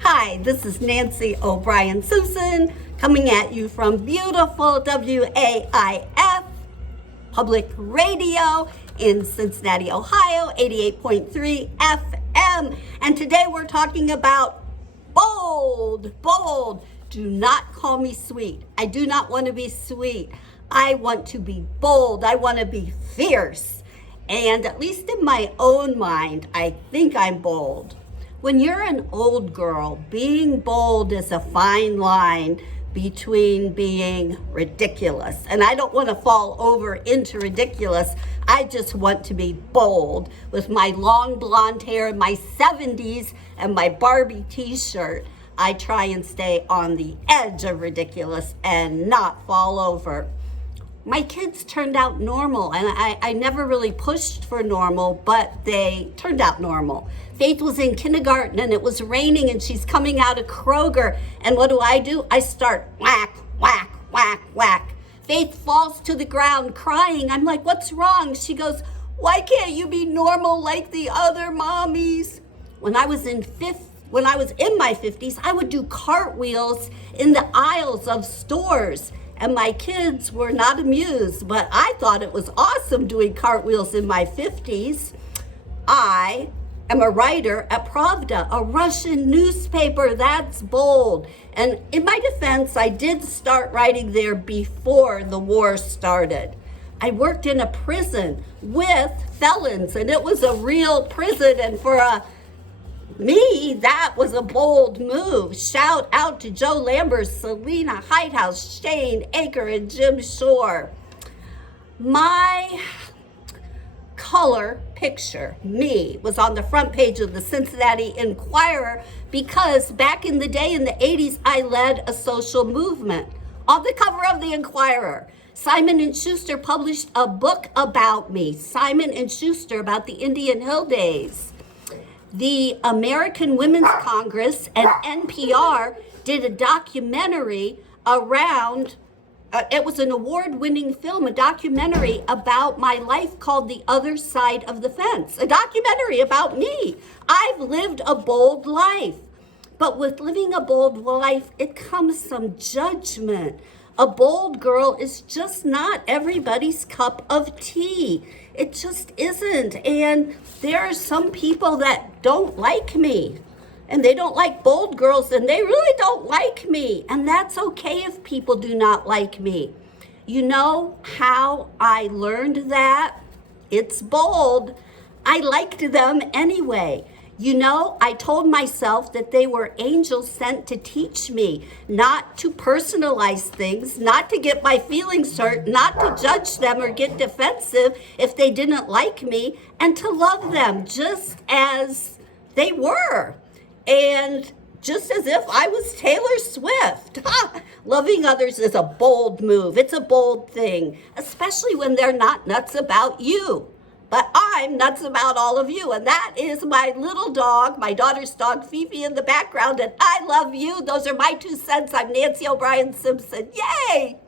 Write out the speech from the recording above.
Hi, this is Nancy O'Brien Simpson coming at you from beautiful WAIF Public Radio in Cincinnati, Ohio, 88.3 FM. And today we're talking about bold. Do not call me sweet. I do not want to be sweet. I want to be bold. I want to be fierce. And at least in my own mind, I think I'm bold. When you're an old girl, being bold is a fine line between being ridiculous. And I don't want to fall over into ridiculous. I just want to be bold with my long blonde hair in my 70s and my Barbie t-shirt. I try and stay on the edge of ridiculous and not fall over. My kids turned out normal, and I never really pushed for normal, but they turned out normal. Faith was in kindergarten, and it was raining, and she's coming out of Kroger, and what do? I start whack, whack, whack, whack. Faith falls to the ground crying. I'm like, what's wrong? She goes, why can't you be normal like the other mommies? When I was in my 50s, I would do cartwheels in the aisles of stores. And my kids were not amused, but I thought it was awesome doing cartwheels in my 50s. I am a writer at Pravda, a Russian newspaper. That's bold. And in my defense, I did start writing there before the war started. I worked in a prison with felons, and it was a real prison. And for me, that was a bold move. Shout out to Joe Lambert, Selena Heighthouse, Shane Aker, and Jim Shore. My color picture, me, was on the front page of the Cincinnati Enquirer because back in the day in the 80s, I led a social movement. On the cover of the Enquirer, Simon & Schuster published a book about me, Simon & Schuster, about the Indian Hill days. The American Women's Congress and NPR did a documentary around, it was an award-winning film, a documentary about my life called The Other Side of the Fence, a documentary about me. I've lived a bold life, but with living a bold life, it comes some judgment. A bold girl is just not everybody's cup of tea. It just isn't. And there are some people that don't like me. And they don't like bold girls, and they really don't like me. And that's okay if people do not like me. You know how I learned that? It's bold. I liked them anyway. You know, I told myself that they were angels sent to teach me not to personalize things, not to get my feelings hurt, not to judge them or get defensive if they didn't like me, and to love them just as they were. And just as if I was Taylor Swift. Loving others is a bold move. It's a bold thing, especially when they're not nuts about you. But I'm nuts about all of you, and that is my little dog, my daughter's dog, Fifi, in the background, and I love you. Those are my 2 cents. I'm Nancy O'Brien Simpson. Yay!